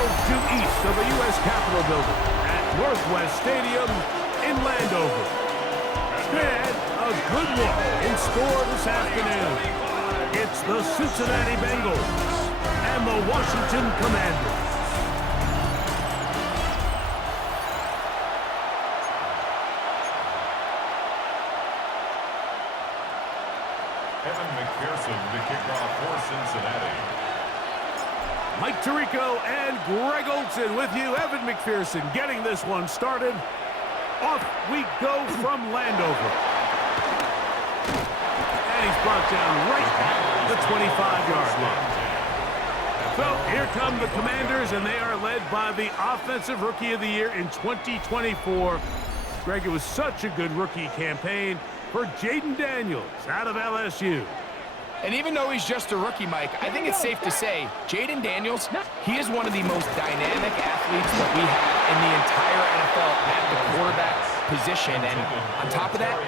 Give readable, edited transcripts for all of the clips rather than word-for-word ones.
held due east of the U.S. Capitol Building at Northwest Stadium in Landover. And a good one in store this afternoon. It's the Cincinnati Bengals and the Washington Commanders. Evan McPherson to kick off for Cincinnati. Mike Tirico and Greg Olson with you. Evan McPherson getting this one started. Off we go from Landover. And he's brought down right at the 25-yard line. So here come the Commanders, and they are led by the Offensive Rookie of the Year in 2024. Greg, it was such a good rookie campaign for Jaden Daniels out of LSU. And even though he's just a rookie, Mike, I think it's safe to say Jaden Daniels, he is one of the most dynamic athletes that we have in the entire NFL at the quarterback position. And on top of that,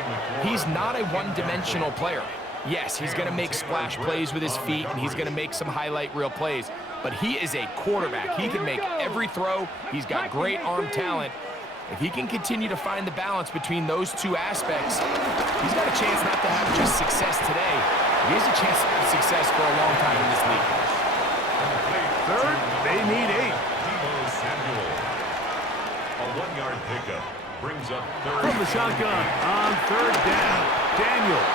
he's not a one-dimensional player. Yes, he's going to make splash plays with his feet, and he's going to make some highlight reel plays. But he is a quarterback. He can make every throw. He's got great arm talent. If he can continue to find the balance between those two aspects, he's got a chance not to have just success today. He has a chance to have success for a long time in this league. Third, they need 8. A 1-yard pickup brings up third. From the shotgun on third down, Daniels.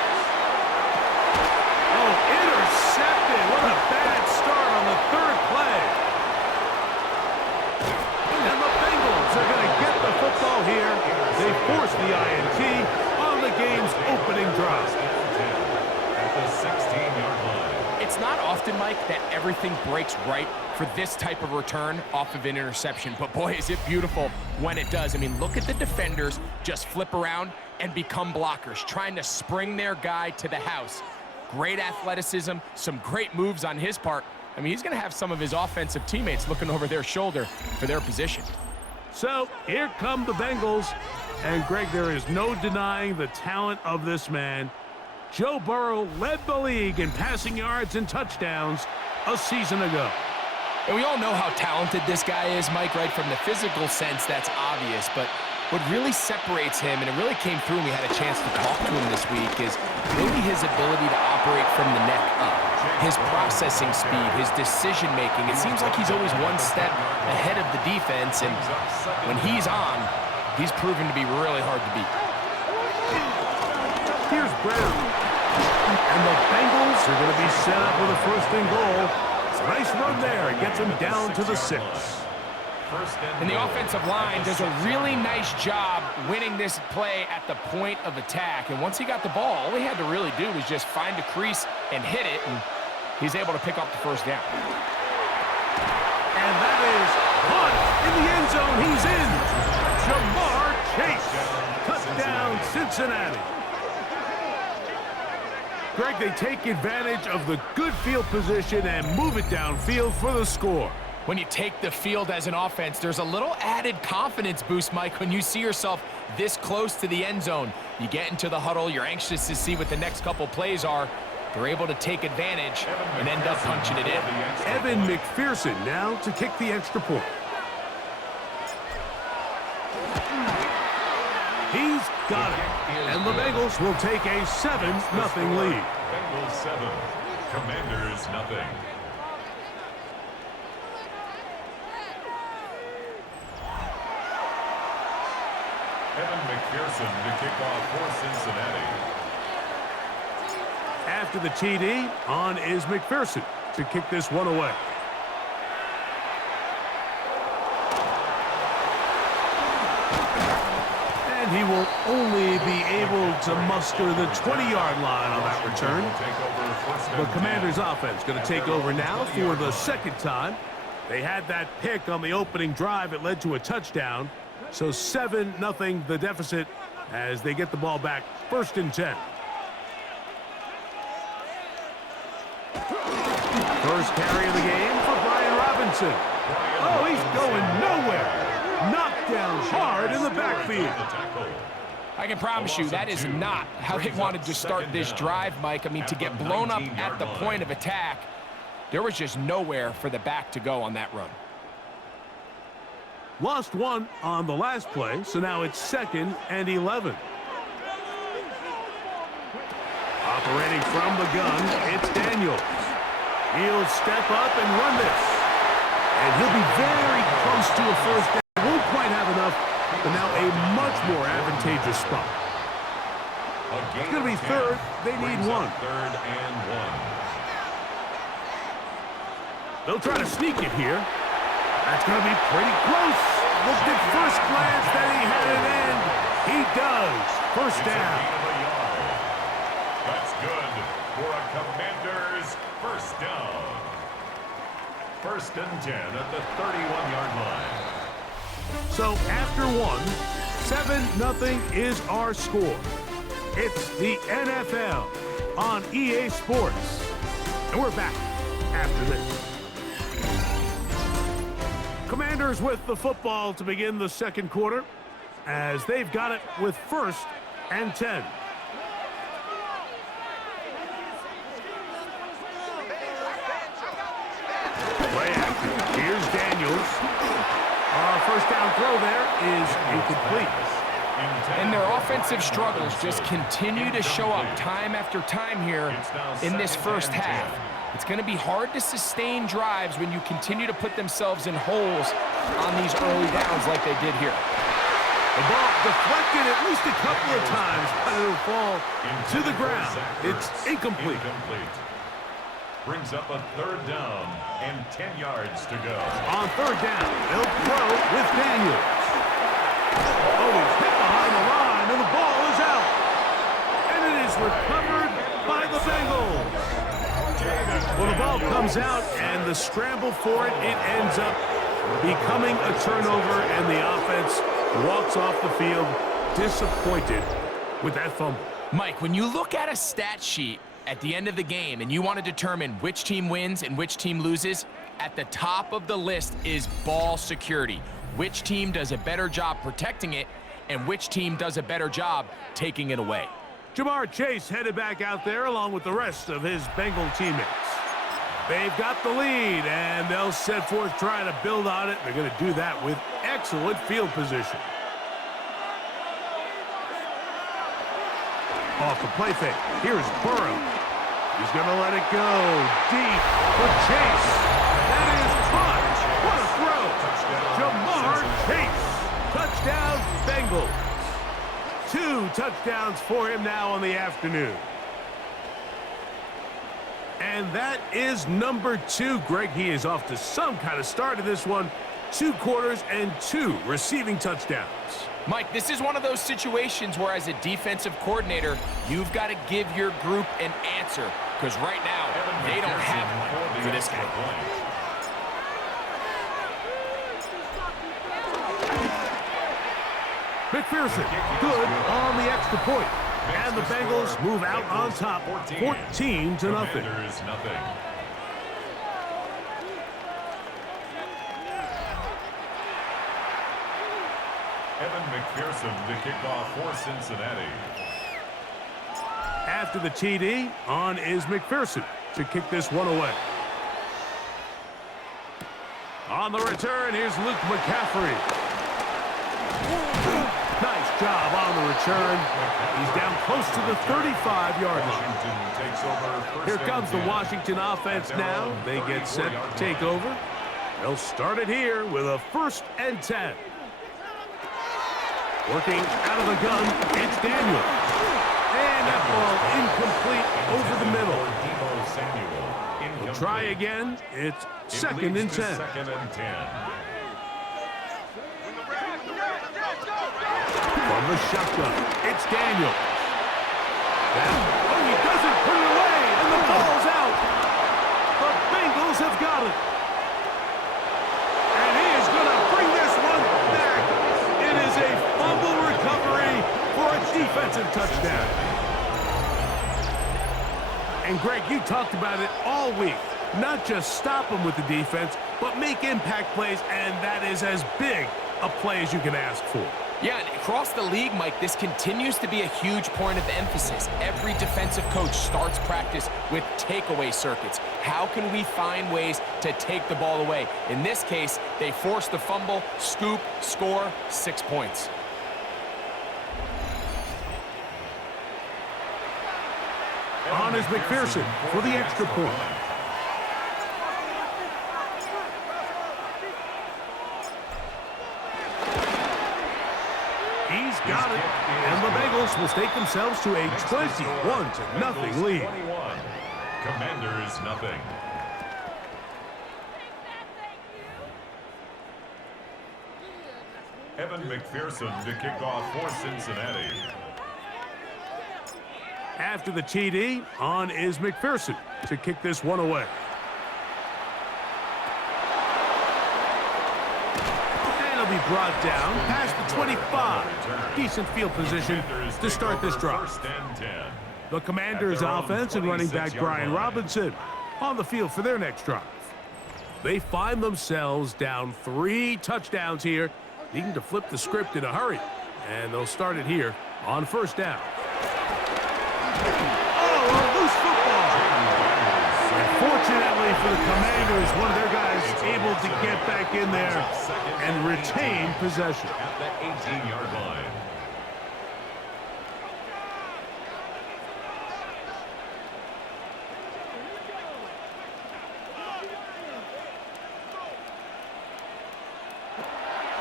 Oh, intercepted. What a bad start on the third play. And the Bengals are going to get the football here. They force the INT on the game's opening drive. At the 16-yard line. It's not often, Mike, that everything breaks right for this type of return off of an interception. But boy, is it beautiful when it does. I mean, look at the defenders just flip around and become blockers, trying to spring their guy to the house. Great athleticism, some great moves on his part. I mean, he's going to have some of his offensive teammates looking over their shoulder for their position. So here come the Bengals. And, Greg, there is no denying the talent of this man. Joe Burrow led the league in passing yards and touchdowns a season ago. And we all know how talented this guy is, Mike, right? From the physical sense, that's obvious. But what really separates him, and it really came through when we had a chance to talk to him this week, is really his ability to operate from the neck up. His processing speed, his decision-making. It seems like he's always one step ahead of the defense, and when he's on, he's proven to be really hard to beat. Here's Brown. And the Bengals are going to be set up with a first and goal. It's a nice run there. It gets them down to the 6. And the offensive line does a really nice job winning this play at the point of attack. And once he got the ball, all he had to really do was just find a crease and hit it, and he's able to pick up the first down. And that is caught in the end zone. He's in. Jamar Chase. Touchdown, Cincinnati. Greg, they take advantage of the good field position and move it downfield for the score. When you take the field as an offense, there's a little added confidence boost, Mike, when you see yourself this close to the end zone. You get into the huddle, you're anxious to see what the next couple plays are. They're able to take advantage and end up punching it in. Evan McPherson now to kick the extra point. He's got it. And the Bengals will take a 7-0 lead. Bengals 7, Commanders 0. Evan McPherson to kick off for Cincinnati. After the TD, on is McPherson to kick this one away. And he will only be able to muster the 20-yard line on that return. The Commanders' offense going to take over now for the second time. They had that pick on the opening drive. It led to a touchdown. So 7-0 the deficit as they get the ball back. 1st and 10. First carry of the game for Brian Robinson. Oh, he's going nowhere. Knocked down hard in the backfield. I can promise you that is not how they wanted to start this drive, Mike. I mean, to get blown up at the point of attack, there was just nowhere for the back to go on that run. Lost one on the last play, so now it's 2nd and 11. Operating from the gun, it's Daniels. He'll step up and run this. And he'll be very close to a first down. Won't quite have enough, but now a much more advantageous spot. It's going to be 3rd. They need 1. 3rd and 1. They'll try to sneak it here. That's going to be pretty close. Looked at first glance that he had it in. He does. First down. That's good for a Commanders first down. 1st and 10 at the 31-yard line. So after 1, 7-0 is our score. It's the NFL on EA Sports. And we're back after this. Commanders with the football to begin the 2nd quarter as they've got it with 1st and 10. Play action. Here's Daniels. First down throw there is incomplete. And their offensive struggles just continue to show up time after time here in this first half. It's going to be hard to sustain drives when you continue to put themselves in holes on these early downs like they did here. The ball deflected at least a couple of times, but it'll fall to the ground. It's incomplete. Brings up a 3rd down and 10 yards to go. On 3rd down, they'll throw with Daniels. Oh, he's hit behind the line, and the ball is out. And it is recovered by the Bengals. Well, the ball comes out, and the scramble for it, it ends up becoming a turnover, and the offense walks off the field disappointed with that fumble. Mike, when you look at a stat sheet at the end of the game and you want to determine which team wins and which team loses, at the top of the list is ball security. Which team does a better job protecting it, and which team does a better job taking it away. Jamar Chase headed back out there along with the rest of his Bengal teammates. They've got the lead, and they'll set forth trying to build on it. They're going to do that with excellent field position. Off the play fake. Here's Burrow. He's going to let it go deep for Chase. That is caught. What a throw. Jamar Chase. Touchdown, Bengals. 2 touchdowns for him now on the afternoon. And that is number 2. Greg, he is off to some kind of start in this one. 2 quarters and 2 receiving touchdowns. Mike, this is one of those situations where as a defensive coordinator, you've got to give your group an answer, because right now, they don't have one for this guy. McPherson, good on the extra point. And the Bengals move out on top, 14-0. Evan McPherson to kick off for Cincinnati. After the TD, on is McPherson to kick this one away. On the return, here's Luke McCaffrey. Nice job on the return. He's down close to the 35-yard line. Here comes the Washington offense now. They get set to take over. They'll start it here with a 1st and 10. Working out of the gun, it's Daniels. And that ball incomplete over the middle. We'll try again. It's 2nd and 10. 2nd and 10. From the shotgun, it's Daniels. Oh, he doesn't put it away, and the ball's out. The Bengals have got it. And he is going to bring this one back. It is a fumble recovery for a defensive touchdown. And Greg, you talked about it all week. Not just stop them with the defense, but make impact plays, and that is as big a play as you can ask for. Yeah, and across the league, Mike, this continues to be a huge point of emphasis. Every defensive coach starts practice with takeaway circuits. How can we find ways to take the ball away? In this case, they force the fumble, scoop, score, 6 points. On is McPherson for the extra point. He's got it, and the Bengals will stake themselves to a 21-0 lead. 21. Commanders nothing. Evan McPherson to kick off for Cincinnati. After the TD, on is McPherson to kick this one away. And he'll be brought down past the 25. Decent field position to start this drive. First and 10. The Commanders' offense and running back Brian Robinson on the field for their next drive. They find themselves down 3 touchdowns here, needing to flip the script in a hurry. And they'll start it here on first down. Oh, a loose football. Fortunately for the Commanders, one of their guys able to get back in there and retain possession. At the 18-yard line.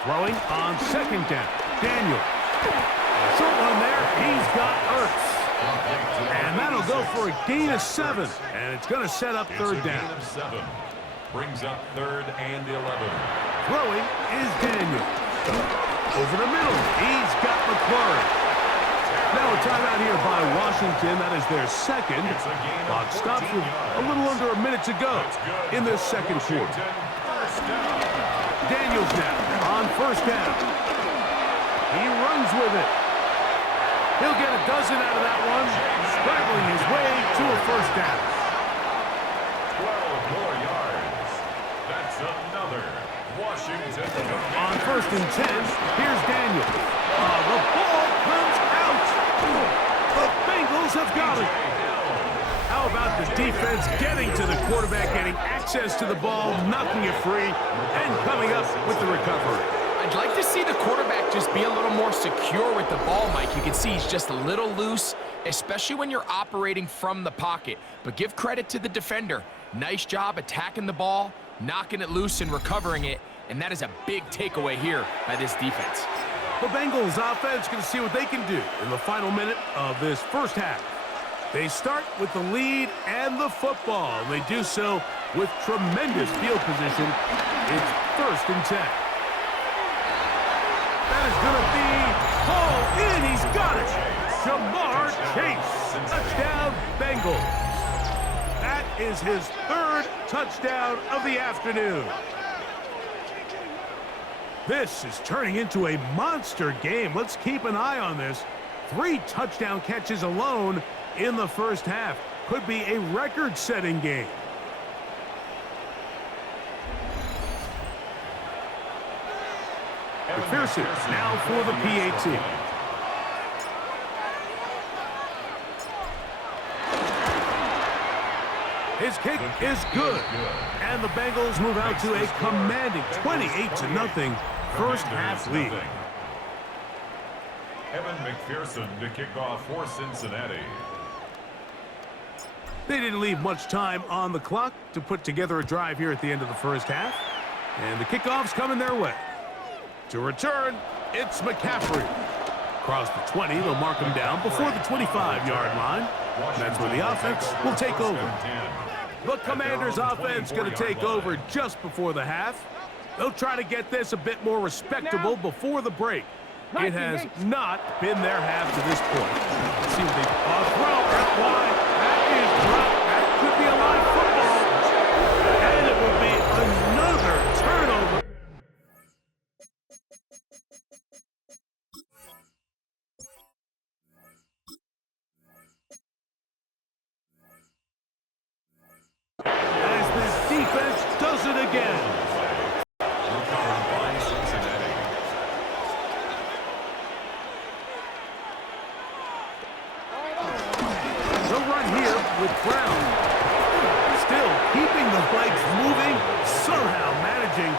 Throwing on second down. Daniel. Short one there. He's got Ertz. And that'll go for a gain of 7. And it's going to set up third down. Gain of 7. Brings up 3rd and 11. Throwing is Daniel. Over the middle. He's got McClure. Now a timeout here by Washington. That is their second. Clock stops with a little under a minute to go in this second quarter. Daniels now on first down. He runs with it. He'll get a dozen out of that one, scrabbling his way to a first down. 12 more yards. That's another Washington. On first and 10, here's Daniel. The ball comes out. The Bengals have got it. How about the defense getting to the quarterback, getting access to the ball, knocking it free, and coming up with the recovery? I'd like to see the quarterback just be a little more secure with the ball, Mike. You can see he's just a little loose, especially when you're operating from the pocket. But give credit to the defender. Nice job attacking the ball, knocking it loose and recovering it, and that is a big takeaway here by this defense. The Bengals offense going to see what they can do in the final minute of this first half. They start with the lead and the football. They do so with tremendous field position. It's first and 10. That is going to be hauled in. He's got it. Jamar Chase. Touchdown, Bengals. That is his 3rd touchdown of the afternoon. This is turning into a monster game. Let's keep an eye on this. 3 touchdown catches alone in the first half. Could be a record-setting game. McPherson now for the PAT. His kick is good. And the Bengals move out to a commanding 28-0 first half lead. Evan McPherson to kick off for Cincinnati. They didn't leave much time on the clock to put together a drive here at the end of the first half. And the kickoff's coming their way. To return, it's McCaffrey. Across the 20, they'll mark him down before the 25-yard line. And that's where the offense will take over. The Commanders' offense going to take over just before the half. They'll try to get this a bit more respectable before the break. It has not been their half to this point. Let's see what they throw out wide. That is dropped. That could be a live football. And it will be another turnover. As this defense does it again. here with Brown. Still keeping the legs moving, somehow managing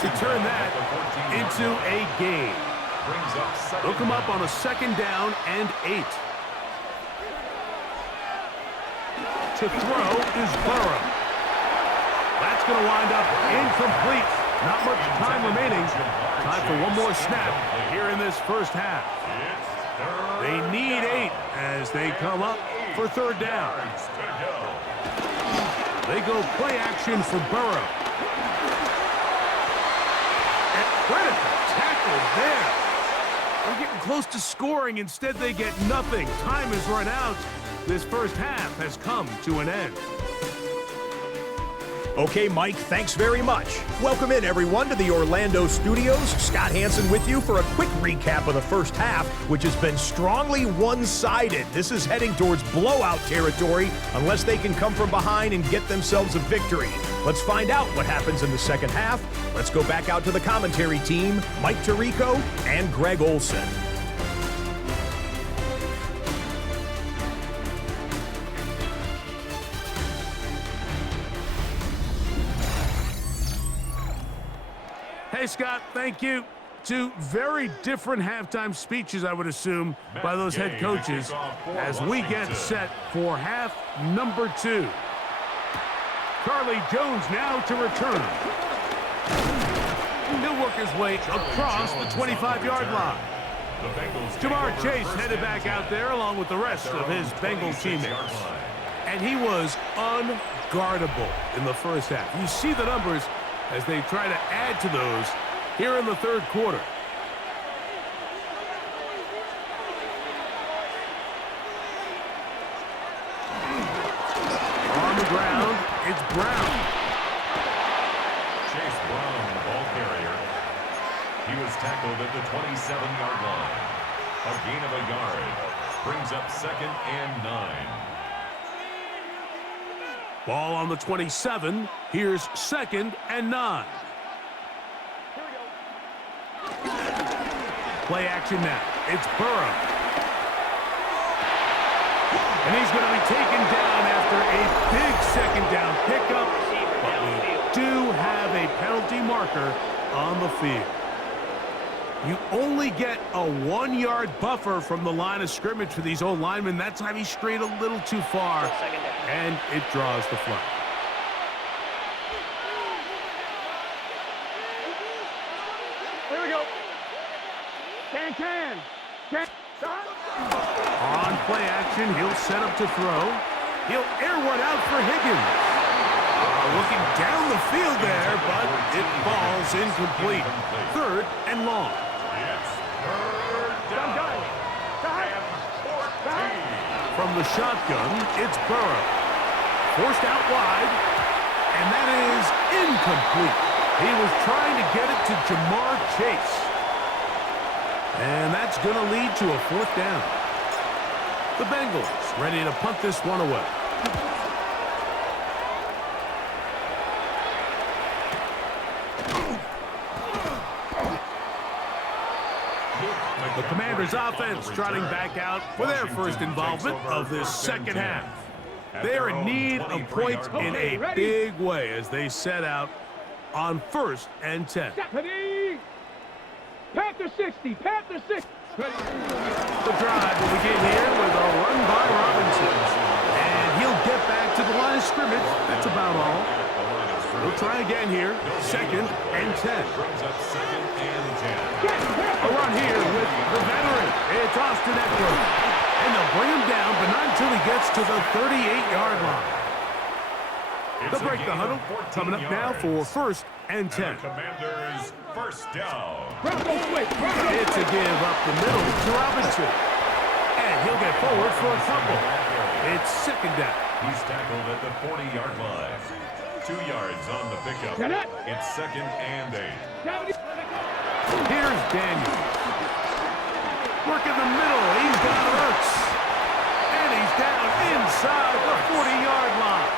to turn that into a gain. They'll come up on a 2nd down and 8. To throw is Burrow. That's going to wind up incomplete. Not much time remaining. Time for one more snap here in this first half. They need 8 as they come up for 3rd down. They go play action for Burrow. And critical tackle there. They're getting close to scoring. Instead, they get nothing. Time has run out. This first half has come to an end. Okay, Mike, thanks very much. Welcome in, everyone, to the Orlando studios. Scott Hansen with you for a quick recap of the first half, which has been strongly one-sided. This is heading towards blowout territory unless they can come from behind and get themselves a victory. Let's find out what happens in the second half. Let's go back out to the commentary team, Mike Tirico and Greg Olson. Hey, Scott, thank you. 2 very different halftime speeches, I would assume, by those head coaches as we get set for half number 2. Charlie Jones now to return. He'll work his way across the 25-yard line. Jamar Chase headed back out there along with the rest of his Bengals teammates. And he was unguardable in the first half. You see the numbers as they try to add to those here in the 3rd quarter. On the ground, it's Brown. Chase Brown, the ball carrier. He was tackled at the 27-yard line. A gain of a yard. Brings up 2nd and 9. Ball on the 27. Here's 2nd and 9. Play action now. It's Burrow. And he's going to be taken down after a big 2nd down pickup. But we do have a penalty marker on the field. You only get a 1-yard buffer from the line of scrimmage for these old linemen. That time he strayed a little too far, and it draws the flag. Here we go. Can. On play action, he'll set up to throw. He'll air one out for Higgins. Looking down the field there, but it falls incomplete. 3rd and long. From the shotgun, it's Burrow. Forced out wide, and that is incomplete. He was trying to get it to Jamar Chase. And that's going to lead to a 4th down. The Bengals ready to punt this one away. The Commanders' offense trotting back out for their first involvement of this second half. They're in need of points in a big way as they set out on 1st and 10. Panther 60. The drive will begin here with a run by Robinson. And he'll get back to the line of scrimmage. That's about all. We'll try again here. 2nd and 10. A run here with the veteran. It's Austin Eckler. And they'll bring him down, but not until he gets to the 38-yard line. They'll break the huddle. Coming up now for 1st and 10. Commanders, 1st down. It's a give up the middle to Robinson. And he'll get forward for a couple. It's 2nd down. He's tackled at the 40-yard line. 2 yards on the pickup. It's 2nd and 8. Here's Daniels. Work in the middle. He's got Ertz. And he's down inside the 40-yard line.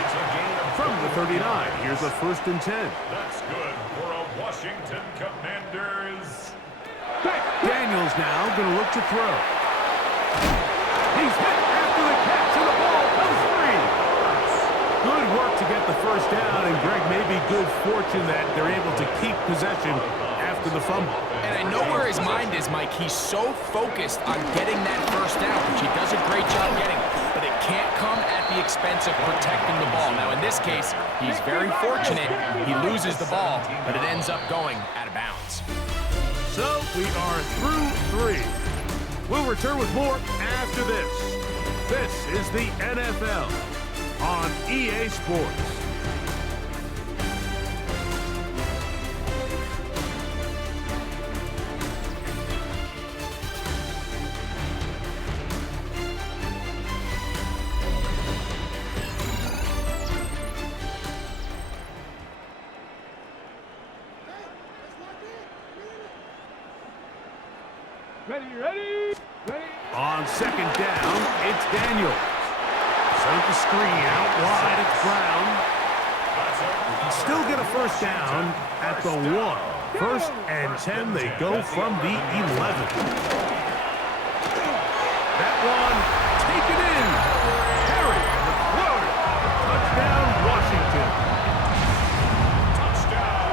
It's a gain of From the 39, here's a 1st and 10. That's good for a Washington Commanders. Daniels now going to look to throw. He's hit after the catch, and the ball get the first down, and Greg, may be good fortune that they're able to keep possession after the fumble. And I know where his mind is, Mike. He's so focused on getting that first down, which he does a great job getting, but it can't come at the expense of protecting the ball. Now, in this case, he's very fortunate. He loses the ball, but it ends up going out of bounds. So we are through 3. We'll return with more after this. This is the NFL on EA Sports. Ready. On second down, it's Daniels. Set up the screen, out wide, it's Brown. You can still get a first down at the 1. First and 10, they go from the 11. That one, taken in. Harry, McClure, touchdown, Washington.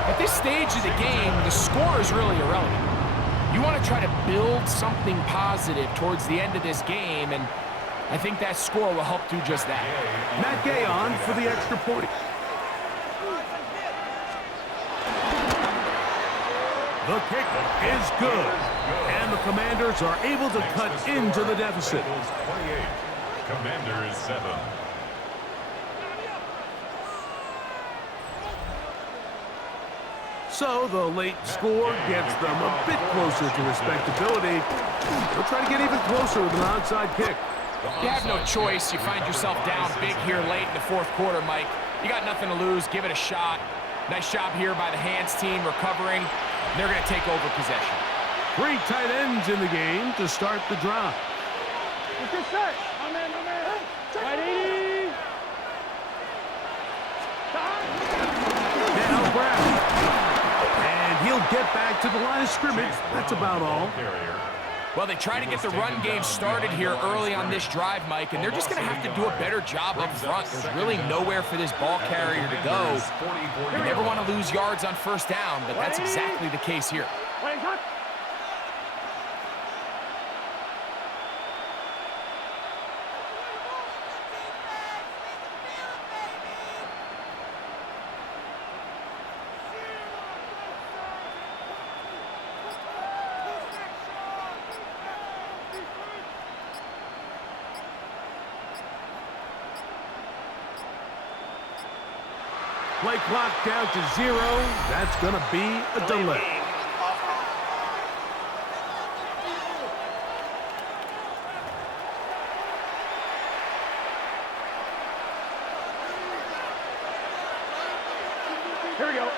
At this stage of the game, the score is really irrelevant. You want to try to build something positive towards the end of this game, and I think that score will help do just that. Matt Gay on for the extra point. The kick is good, and the Commanders are able to cut into the deficit. 28. Commanders 7. So the late score gets them a bit closer to respectability. They'll try to get even closer with an onside kick. You have no choice. You find yourself down big here late in the fourth quarter, Mike. You got nothing to lose. Give it a shot. Nice job here by the hands team recovering. They're going to take over possession. 3 tight ends in the game to start the drive. It's your set. My man. Ready. Now Brown. And he'll get back to the line of scrimmage. That's about all. Well, they try to get the run game started here early on this drive, Mike, and they're just going to have to do a better job up front. There's really nowhere for this ball carrier to go. You never want to lose yards on first down, but that's exactly the case here. Play clock down to 0. That's going to be a delay. Here we go.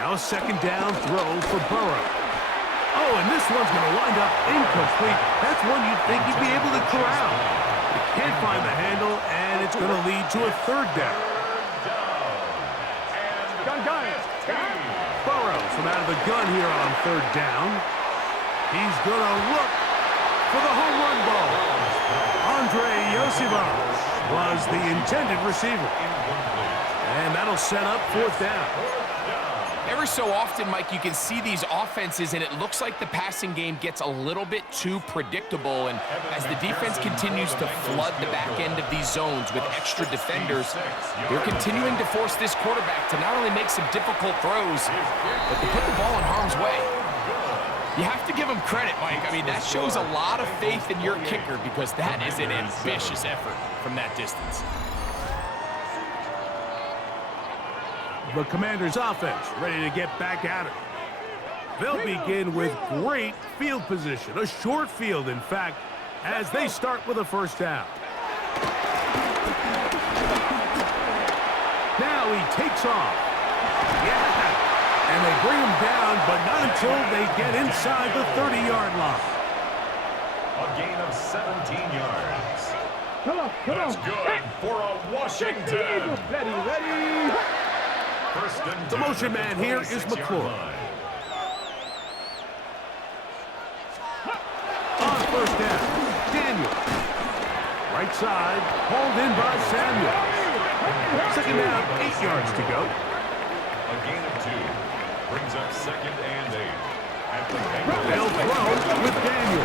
Now a second down throw for Burrow. Oh, and this one's going to wind up incomplete. That's one you'd think he'd be able to corral. Can't find the handle, and it's going to lead to a third down. Gun. Burrow from out of the gun here on third down. He's going to look for the home run ball. Andre Yosivas was the intended receiver. And that'll set up fourth down. Every so often, Mike, you can see these offenses, and it looks like the passing game gets a little bit too predictable. And as the defense continues to flood the back end of these zones with extra defenders, they're continuing to force this quarterback to not only make some difficult throws, but to put the ball in harm's way. You have to give him credit, Mike. I mean, that shows a lot of faith in your kicker, because that is an ambitious effort from that distance. The Commanders' offense ready to get back at it. They'll begin with great field position, a short field, in fact, as they start with a first down. Now he takes off. Yeah, and they bring him down, but not until they get inside the 30-yard line. A gain of 17 yards. Come on. That's good for a Washington. Ready. First and The 10 motion at the man here is 26-yard McClure. line. On first down, Daniels. Right right side, hauled in by Samuel. Second down, 8 yards to go. A gain of 2 brings up second and 8. At the Bengals. They'll throw with Daniel.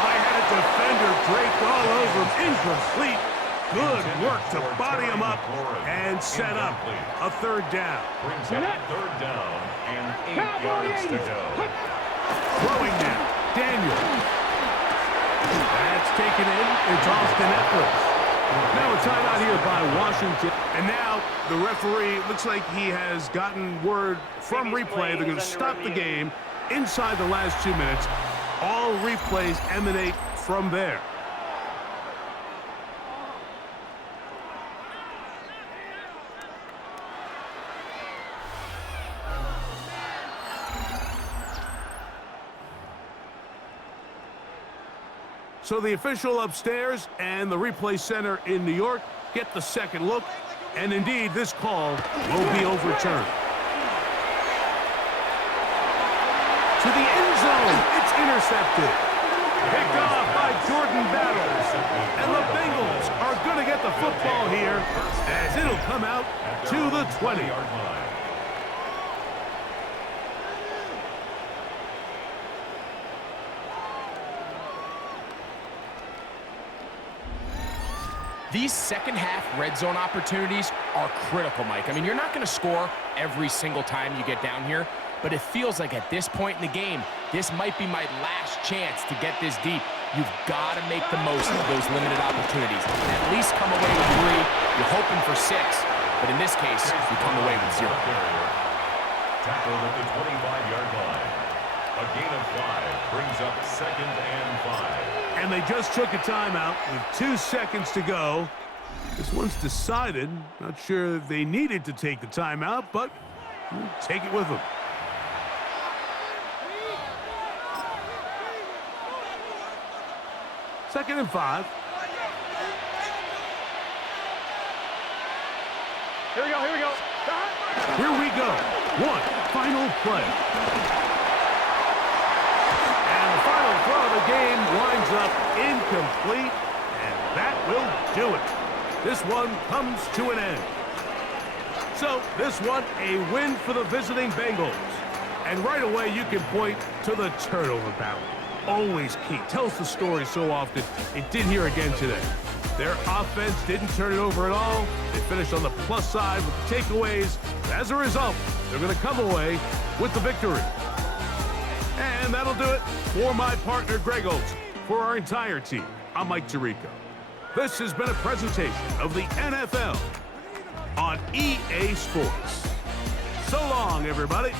I had a defender draped all over him. Incomplete. Good work to body him up and set up a third down. Brings up third down and 8 yards to go. Throwing now, Daniel. That's taken in. It's Austin Eckler. Now a timeout here by Washington. And now the referee, looks like he has gotten word from replay. They're going to stop the game inside the last 2 minutes. All replays emanate from there. So the official upstairs and the replay center in New York get the second look, and indeed this call will be overturned. To the end zone, it's intercepted. Picked off by Jordan Battle. And the Bengals are going to get the football here as it'll come out to the 20-yard line. These second-half red zone opportunities are critical, Mike. I mean, you're not going to score every single time you get down here, but it feels like at this point in the game, this might be my last chance to get this deep. You've got to make the most of those limited opportunities. At least come away with 3. You're hoping for 6, but in this case, you come away with 0. Tackled at the 25-yard line. A gain of 5 brings up second and 5. And they just took a timeout with 2 seconds to go. This one's decided. Not sure if they needed to take the timeout, but we'll take it with them. Second and 5. Here we go, here we go. Here we go. One final play. And the final throw of the game winds up incomplete, and that will do it. This one comes to an end. So this one, a win for the visiting Bengals. And right away, you can point to the turnover battle. Always key. Tells the story so often. It did here again today. Their offense didn't turn it over at all. They finished on the plus side with the takeaways. As a result, they're going to come away with the victory. And that'll do it for my partner, Greg Olson. For our entire team, I'm Mike Tirico. This has been a presentation of the NFL on EA Sports. So long, everybody.